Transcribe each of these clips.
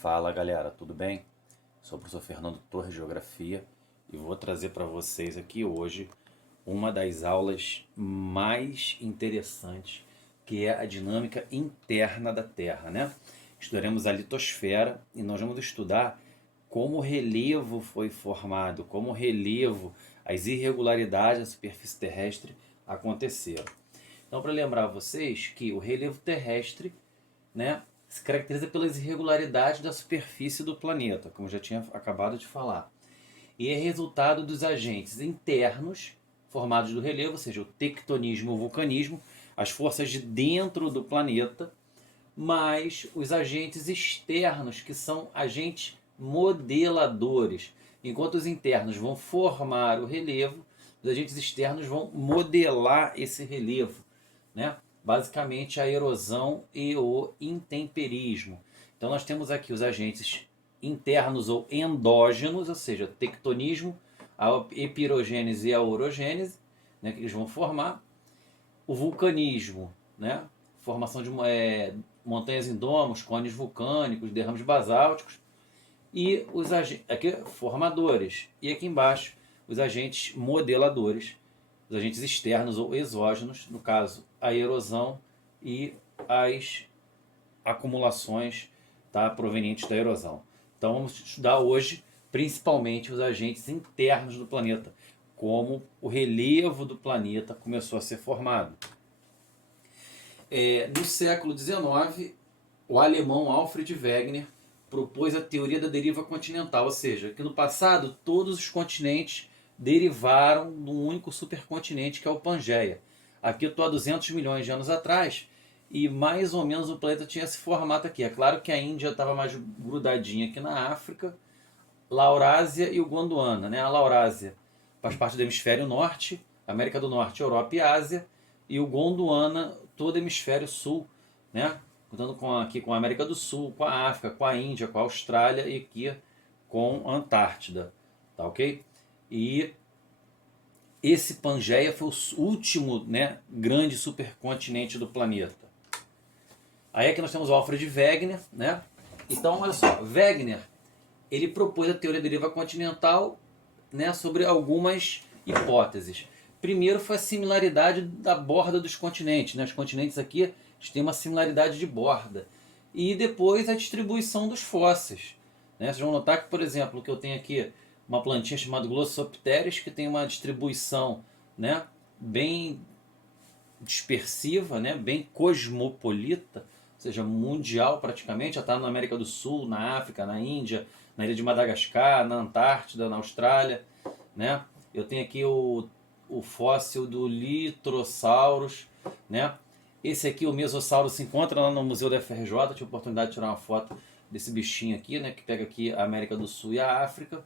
Fala galera, tudo bem? Sou o professor Fernando Torres de Geografia e vou trazer para vocês aqui hoje uma das aulas mais interessantes, que é a dinâmica interna da Terra, né? Estudaremos a litosfera e nós vamos estudar como o relevo foi formado, como o relevo, as irregularidades da superfície terrestre aconteceram. Então, para lembrar vocês que o relevo terrestre, né, se caracteriza pelas irregularidades da superfície do planeta, como já tinha acabado de falar. E é resultado dos agentes internos formados do relevo, ou seja, o tectonismo e o vulcanismo, as forças de dentro do planeta, mais os agentes externos, que são agentes modeladores. Enquanto os internos vão formar o relevo, os agentes externos vão modelar esse relevo, né? Basicamente a erosão e o intemperismo. Então nós temos aqui os agentes internos ou endógenos, ou seja, tectonismo, a epirogênese e a orogênese, né, que eles vão formar. O vulcanismo, né, formação de montanhas indômatas, cones vulcânicos, derrames basálticos. E os aqui, formadores. E aqui embaixo, os agentes modeladores, os agentes externos ou exógenos, no caso, a erosão e as acumulações, tá, provenientes da erosão. Então vamos estudar hoje principalmente os agentes internos do planeta, como o relevo do planeta começou a ser formado. No século XIX, o alemão Alfred Wegener propôs a teoria da deriva continental, ou seja, que no passado todos os continentes derivaram de um único supercontinente, que é o Pangeia. Aqui eu estou há 200 milhões de anos atrás e mais ou menos o planeta tinha esse formato aqui. É claro que a Índia estava mais grudadinha aqui na África, Laurásia e o Gondwana, né? A Laurásia faz parte do hemisfério norte, América do Norte, Europa e Ásia, e o Gondwana, todo o hemisfério sul, né? Contando aqui com a América do Sul, com a África, com a Índia, com a Austrália e aqui com a Antártida, tá ok? E esse Pangeia foi o último, né, grande supercontinente do planeta. Aí aqui nós temos o Alfred Wegener, né? Então, olha só, Wegener, ele propôs a teoria da deriva continental, né, sobre algumas hipóteses. Primeiro foi a similaridade da borda dos continentes, né? Os continentes aqui têm uma similaridade de borda. E depois a distribuição dos fósseis, né? Vocês vão notar que, por exemplo, que eu tenho aqui uma plantinha chamada Glossopteris, que tem uma distribuição, né, bem dispersiva, né, bem cosmopolita, ou seja, mundial praticamente, já está na América do Sul, na África, na Índia, na ilha de Madagascar, na Antártida, na Austrália, né? Eu tenho aqui o fóssil do Litrosaurus, né? Esse aqui, o Mesossauro, se encontra lá no Museu da FRJ, tive a oportunidade de tirar uma foto desse bichinho aqui, né, que pega aqui a América do Sul e a África.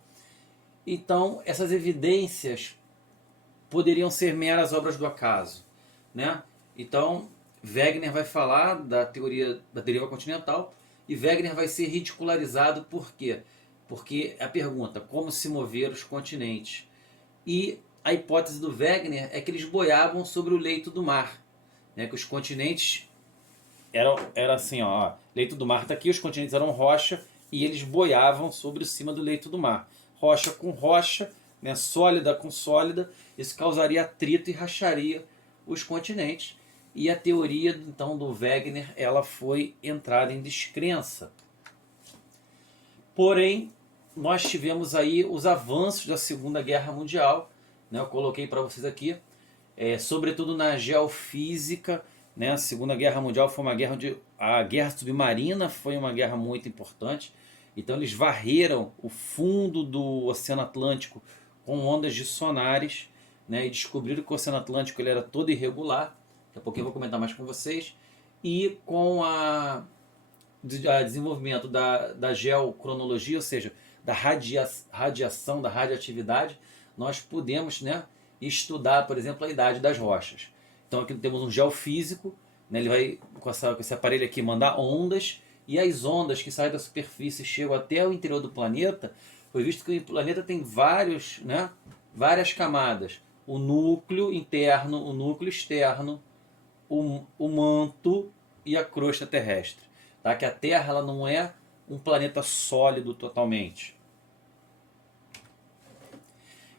Então, essas evidências poderiam ser meras obras do acaso, né? Então, Wegener vai falar da teoria da deriva continental e Wegener vai ser ridicularizado por quê? Porque a pergunta, como se mover os continentes? E a hipótese do Wegener é que eles boiavam sobre o leito do mar, né? Que os continentes era assim, ó, leito do mar está aqui, os continentes eram rocha e eles boiavam sobre o cima do leito do mar. Rocha com rocha, né, sólida com sólida, isso causaria atrito e racharia os continentes. E a teoria então do Wegener, ela foi entrada em descrença. Porém, nós tivemos aí os avanços da Segunda Guerra Mundial, né, eu coloquei para vocês aqui, sobretudo na geofísica, né? A Segunda Guerra Mundial foi uma guerra onde a guerra submarina foi uma guerra muito importante. Então eles varreram o fundo do Oceano Atlântico com ondas de sonares, né? E descobriram que o Oceano Atlântico ele era todo irregular. Daqui a pouquinho eu vou comentar mais com vocês. E com a desenvolvimento da geocronologia, ou seja, da radiação, da radioatividade, nós podemos, né, estudar, por exemplo, a idade das rochas. Então aqui temos um geofísico, né, ele vai com esse aparelho aqui mandar ondas, e as ondas que saem da superfície chegam até o interior do planeta. Foi visto que o planeta tem várias camadas. O núcleo interno, o núcleo externo, o manto e a crosta terrestre. Tá? Que a Terra ela não é um planeta sólido totalmente.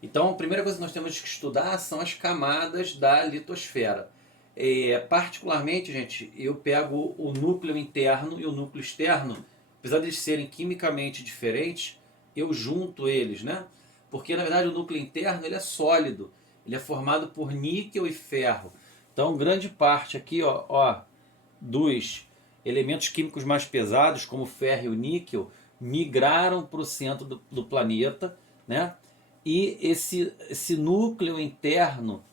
Então, a primeira coisa que nós temos que estudar são as camadas da litosfera. Particularmente, gente, eu pego o núcleo interno e o núcleo externo, apesar de eles serem quimicamente diferentes, eu junto eles, né? Porque, na verdade, o núcleo interno ele é sólido, ele é formado por níquel e ferro. Então, grande parte aqui, dos elementos químicos mais pesados, como o ferro e o níquel, migraram para o centro do planeta, né? E esse núcleo interno,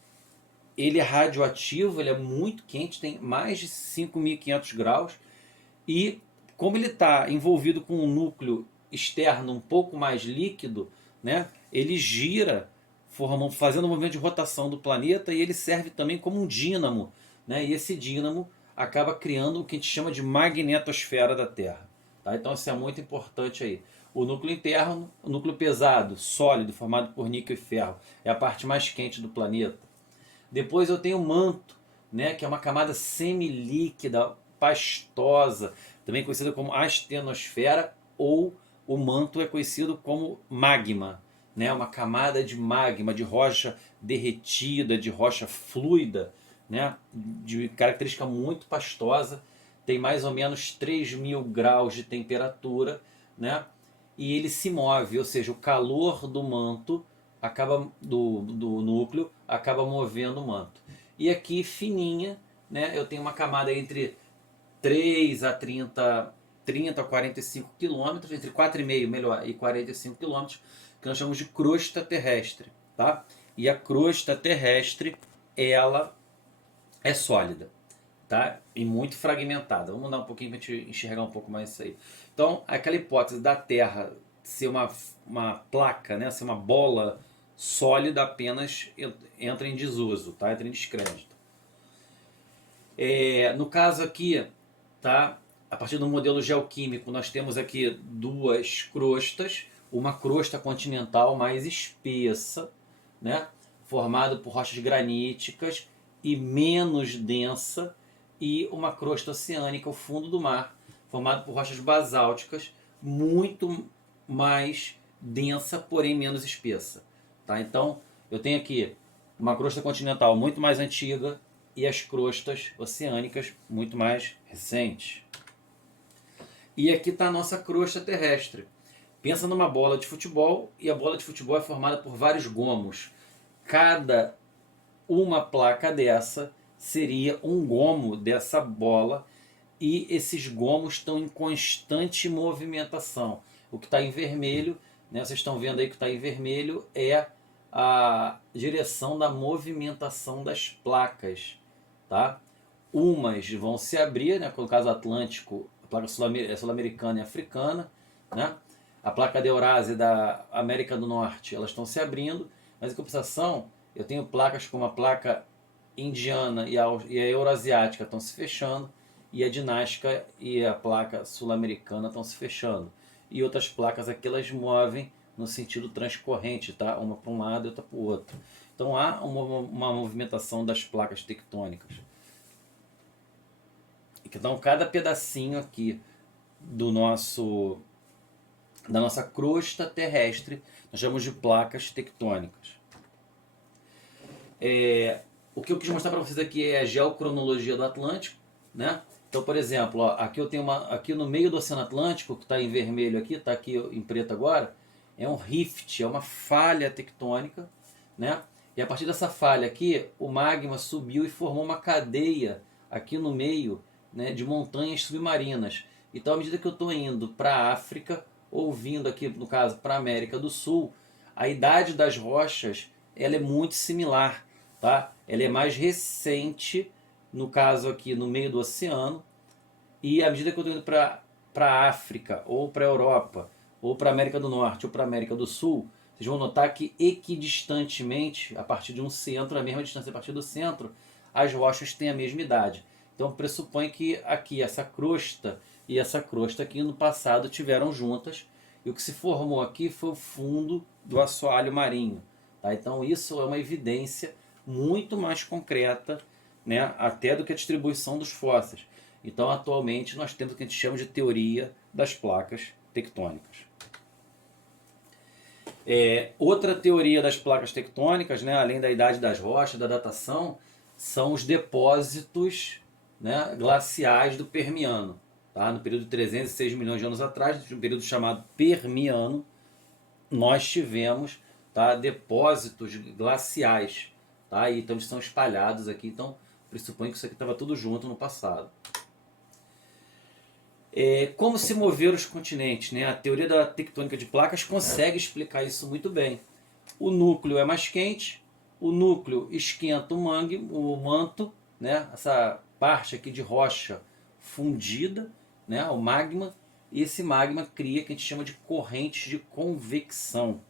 ele é radioativo, ele é muito quente, tem mais de 5.500 graus. E como ele está envolvido com um núcleo externo um pouco mais líquido, né, ele gira, fazendo um movimento de rotação do planeta, e ele serve também como um dínamo. Né, e esse dínamo acaba criando o que a gente chama de magnetosfera da Terra. Tá? Então isso é muito importante aí. O núcleo interno, o núcleo pesado, sólido, formado por níquel e ferro, é a parte mais quente do planeta. Depois eu tenho o manto, né, que é uma camada semilíquida, pastosa, também conhecida como astenosfera, ou o manto é conhecido como magma, né, uma camada de magma, de rocha derretida, de rocha fluida, né, de característica muito pastosa, tem mais ou menos 3.000 graus de temperatura, né, e ele se move, ou seja, o calor do manto acaba do núcleo acaba movendo o manto. E aqui fininha, né, eu tenho uma camada entre 3 a 30 a 45 quilômetros, entre 4,5 melhor e 45 quilômetros, que nós chamamos de crosta terrestre, tá? E a crosta terrestre, ela é sólida, tá? E muito fragmentada. Vamos dar um pouquinho para a gente enxergar um pouco mais isso aí. Então, aquela hipótese da Terra ser uma placa, né, ser uma bola sólida, apenas entra em desuso, tá? Entra em descrédito. No caso aqui, tá? A partir do modelo geoquímico, nós temos aqui duas crostas, uma crosta continental mais espessa, né, formada por rochas graníticas e menos densa, e uma crosta oceânica, o fundo do mar, formado por rochas basálticas, muito mais densa, porém menos espessa. Tá? Então, eu tenho aqui uma crosta continental muito mais antiga e as crostas oceânicas muito mais recentes. E aqui está a nossa crosta terrestre. Pensa numa bola de futebol, e a bola de futebol é formada por vários gomos. Cada uma placa dessa seria um gomo dessa bola, e esses gomos estão em constante movimentação. O que está em vermelho, né, vocês estão vendo aí que está em vermelho, é a direção da movimentação das placas. Tá? Umas vão se abrir, né, no caso Atlântico, a placa sul-americana e africana, né? A placa da Eurásia e da América do Norte, elas estão se abrindo, mas em compensação, eu tenho placas como a placa indiana e a eurasiática estão se fechando, e a dinástica e a placa sul-americana estão se fechando. E outras placas aqui, elas movem no sentido transcorrente, tá? Uma para um lado e outra para o outro. Então há uma movimentação das placas tectônicas. Então cada pedacinho aqui da nossa crosta terrestre nós chamamos de placas tectônicas. O que eu quis mostrar para vocês aqui é a geocronologia do Atlântico, né? Então, por exemplo, aqui eu tenho aqui no meio do Oceano Atlântico, que está em vermelho aqui, está aqui em preto agora, é um rift, é uma falha tectônica, né? E a partir dessa falha aqui, o magma subiu e formou uma cadeia aqui no meio, né, de montanhas submarinas. Então, à medida que eu estou indo para a África, ou vindo aqui, no caso, para a América do Sul, a idade das rochas ela é muito similar. Tá? Ela é mais recente, no caso aqui no meio do oceano, e à medida que eu estou indo para a África, ou para a Europa, ou para a América do Norte, ou para a América do Sul, vocês vão notar que equidistantemente, a partir de um centro, a mesma distância a partir do centro, as rochas têm a mesma idade. Então pressupõe que aqui essa crosta e essa crosta aqui no passado tiveram juntas, e o que se formou aqui foi o fundo do assoalho marinho. Tá? Então isso é uma evidência muito mais concreta, né, até do que a distribuição dos fósseis. Então, atualmente, nós temos o que a gente chama de teoria das placas tectônicas. Outra teoria das placas tectônicas, né, além da idade das rochas, da datação, são os depósitos, né, glaciais do Permiano. Tá? No período de 306 milhões de anos atrás, no período chamado Permiano, nós tivemos, tá, depósitos glaciais. Tá? E então eles são espalhados aqui, então pressupõe que isso aqui estava tudo junto no passado. Como se moveram os continentes, né? A teoria da tectônica de placas consegue explicar isso muito bem. O núcleo é mais quente, o núcleo esquenta o manto, né? Essa parte aqui de rocha fundida, né? O magma, e esse magma cria o que a gente chama de correntes de convecção.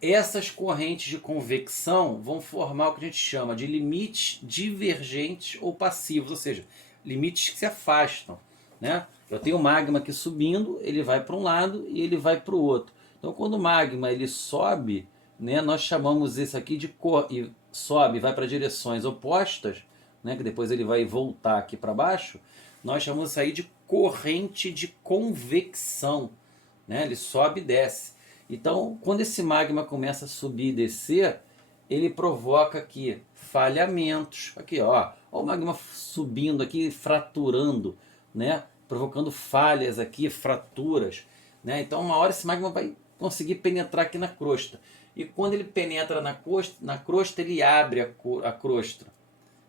Essas correntes de convecção vão formar o que a gente chama de limites divergentes ou passivos, ou seja, limites que se afastam, né? Eu tenho o magma aqui subindo, ele vai para um lado e ele vai para o outro. Então, quando o magma ele sobe, né, nós chamamos isso aqui de e sobe, vai para direções opostas, né, que depois ele vai voltar aqui para baixo. Nós chamamos isso aí de corrente de convecção, né? Ele sobe e desce. Então, quando esse magma começa a subir e descer, ele provoca aqui falhamentos. Aqui, ó o magma subindo aqui, fraturando, né? Provocando falhas aqui, fraturas, né? Então, uma hora esse magma vai conseguir penetrar aqui na crosta. E quando ele penetra na crosta, ele abre a crosta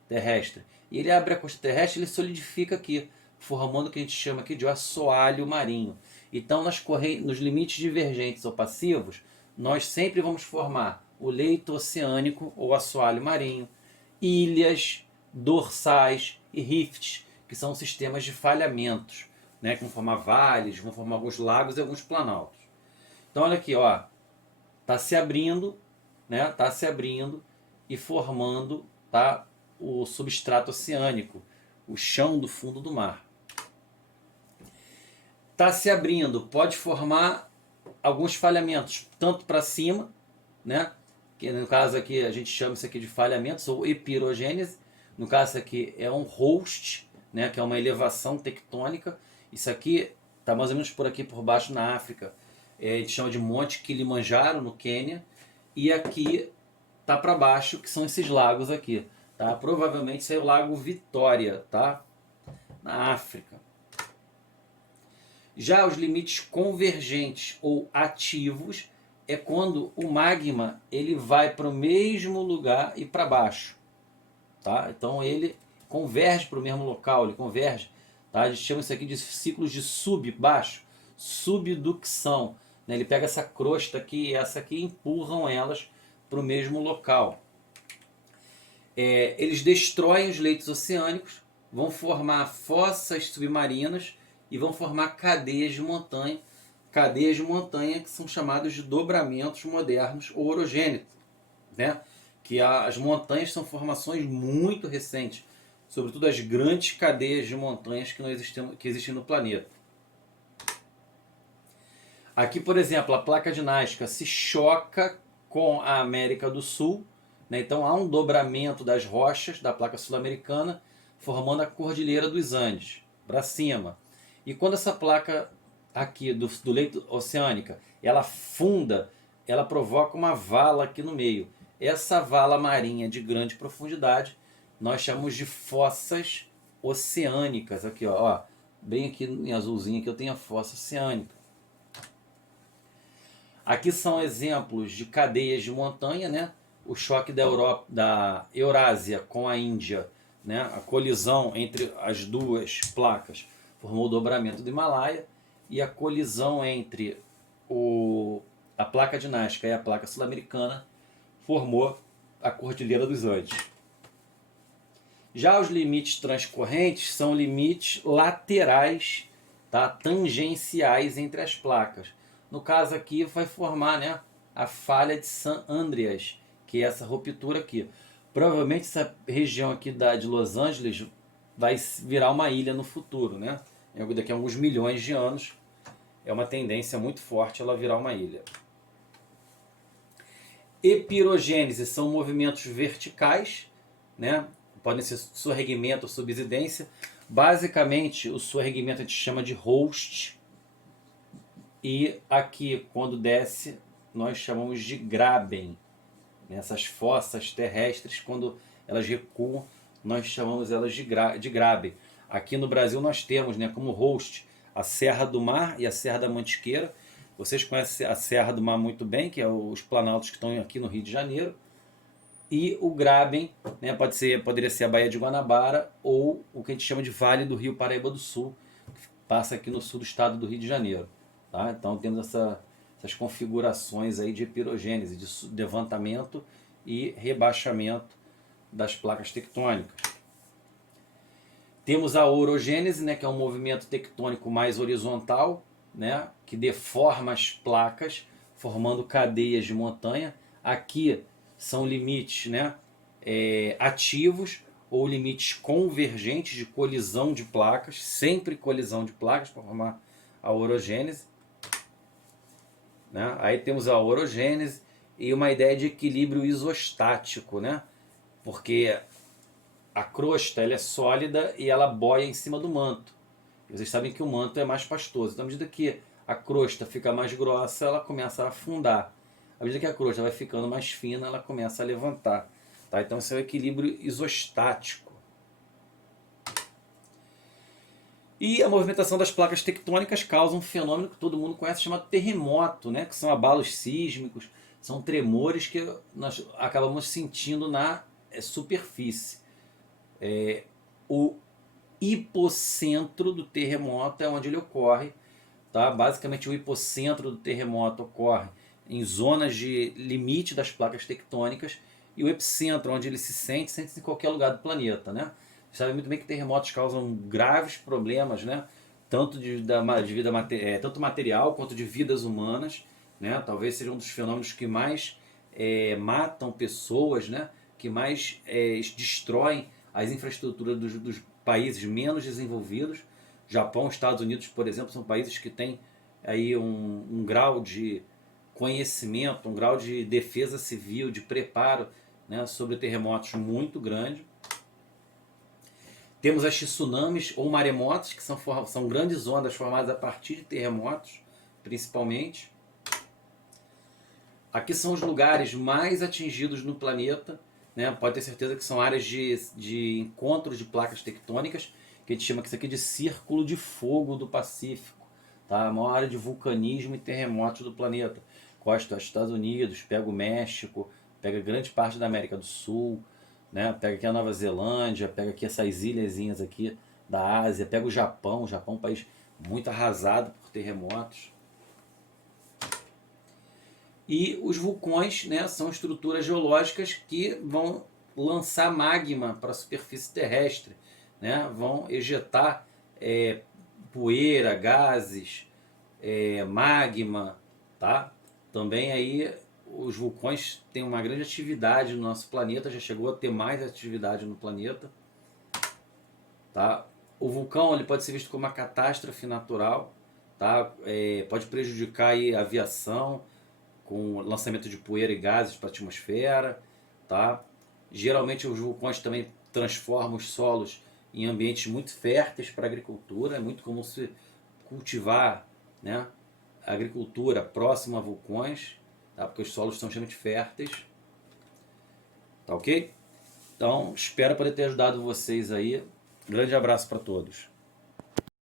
terrestre. E ele abre a crosta terrestre, ele solidifica aqui, formando o que a gente chama aqui de assoalho marinho. Então, nos limites divergentes ou passivos, nós sempre vamos formar o leito oceânico ou assoalho marinho, ilhas, dorsais e rifts, que são sistemas de falhamentos, né, que vão formar vales, vão formar alguns lagos e alguns planaltos. Então, olha aqui, ó, tá se abrindo, né, tá se abrindo e formando, tá, o substrato oceânico, o chão do fundo do mar. Está se abrindo, pode formar alguns falhamentos, tanto para cima, né? Que no caso aqui a gente chama isso aqui de falhamentos ou epirogênese. No caso aqui é um host, né? Que é uma elevação tectônica. Isso aqui está mais ou menos por aqui por baixo na África. A gente chama de Monte Kilimanjaro no Quênia. E aqui tá para baixo, que são esses lagos aqui, tá? Provavelmente isso é o Lago Vitória, tá? Na África. Já os limites convergentes ou ativos é quando o magma ele vai para o mesmo lugar e para baixo, tá? Então ele converge para o mesmo local, ele converge, tá? A gente chama isso aqui de ciclos de sub-baixo, subducção, né? Ele pega essa crosta aqui e essa aqui e empurram elas para o mesmo local. Eles destroem os leitos oceânicos, vão formar fossas submarinas e vão formar cadeias de montanha que são chamados de dobramentos modernos ou orogênitos, né? Que as montanhas são formações muito recentes, sobretudo as grandes cadeias de montanhas que existem no planeta. Aqui, por exemplo, a placa de Nazca se choca com a América do Sul, né? Então há um dobramento das rochas da placa sul-americana, formando a Cordilheira dos Andes, para cima. E quando essa placa aqui do leito oceânica, ela funda, ela provoca uma vala aqui no meio. Essa vala marinha de grande profundidade, nós chamamos de fossas oceânicas. Aqui, ó, bem aqui em azulzinho que eu tenho a fossa oceânica. Aqui são exemplos de cadeias de montanha, né? O choque da Eurásia com a Índia, né? A colisão entre as duas placas formou o dobramento do Himalaia, e a colisão entre a placa de Nazca e a placa sul-americana formou a Cordilheira dos Andes. Já os limites transcorrentes são limites laterais, tá? Tangenciais entre as placas. No caso aqui vai formar, né, a falha de San Andreas, que é essa ruptura aqui. Provavelmente essa região aqui de Los Angeles vai virar uma ilha no futuro, né? Daqui a alguns milhões de anos é uma tendência muito forte ela virar uma ilha. Epirogênese são movimentos verticais, né? podem ser sorregimento ou subsidência. Basicamente, o sorregimento a gente chama de host, e aqui, quando desce, nós chamamos de graben. Essas fossas terrestres, quando elas recuam, nós chamamos elas de graben. Aqui no Brasil nós temos, né, como host a Serra do Mar e a Serra da Mantiqueira. Vocês conhecem a Serra do Mar muito bem, que é os planaltos que estão aqui no Rio de Janeiro. E o graben, né, poderia ser a Baía de Guanabara ou o que a gente chama de Vale do Rio Paraíba do Sul, que passa aqui no sul do estado do Rio de Janeiro. Tá? Então temos essas configurações aí de epirogênese, de levantamento e rebaixamento das placas tectônicas. Temos a orogênese, né, que é um movimento tectônico mais horizontal, né, que deforma as placas, formando cadeias de montanha. Aqui são limites, né, ativos ou limites convergentes de colisão de placas, sempre colisão de placas para formar a orogênese. Né? Aí temos a orogênese e uma ideia de equilíbrio isostático, né? Porque a crosta ela é sólida e ela boia em cima do manto. Vocês sabem que o manto é mais pastoso. Então, à medida que a crosta fica mais grossa, ela começa a afundar. À medida que a crosta vai ficando mais fina, ela começa a levantar. Tá? Então, esse é o equilíbrio isostático. E a movimentação das placas tectônicas causa um fenômeno que todo mundo conhece, chamado terremoto, né? Que são abalos sísmicos, são tremores que nós acabamos sentindo na superfície. O hipocentro do terremoto é onde ele ocorre. Tá? Basicamente, o hipocentro do terremoto ocorre em zonas de limite das placas tectônicas, e o epicentro, onde ele sente em qualquer lugar do planeta. Né? Você sabe muito bem que terremotos causam graves problemas, né? Tanto de vida tanto material quanto de vidas humanas. Né? Talvez seja um dos fenômenos que mais matam pessoas, né? Que mais destroem as infraestruturas dos países menos desenvolvidos. Japão, Estados Unidos, por exemplo, são países que têm aí um grau de conhecimento, um grau de defesa civil, de preparo, né, sobre terremotos muito grande. Temos as tsunamis ou maremotos, que são grandes ondas formadas a partir de terremotos, principalmente. Aqui são os lugares mais atingidos no planeta, né? Pode ter certeza que são áreas de encontro de placas tectônicas, que a gente chama isso aqui de Círculo de Fogo do Pacífico. Tá? A maior área de vulcanismo e terremotos do planeta. Costa dos Estados Unidos, pega o México, pega grande parte da América do Sul, né? Pega aqui a Nova Zelândia, pega aqui essas ilhazinhas aqui da Ásia, pega o Japão é um país muito arrasado por terremotos. E os vulcões, né, são estruturas geológicas que vão lançar magma para a superfície terrestre, né? Vão ejetar poeira, gases, magma. Tá? Também aí os vulcões têm uma grande atividade no nosso planeta, já chegou a ter mais atividade no planeta. Tá? O vulcão ele pode ser visto como uma catástrofe natural, tá? Pode prejudicar aí a aviação, com lançamento de poeira e gases para a atmosfera. Tá? Geralmente os vulcões também transformam os solos em ambientes muito férteis para a agricultura. É muito comum se cultivar, né, a agricultura próxima a vulcões, tá? Porque os solos são extremamente férteis. Tá ok? Então, espero poder ter ajudado vocês aí. Grande abraço para todos.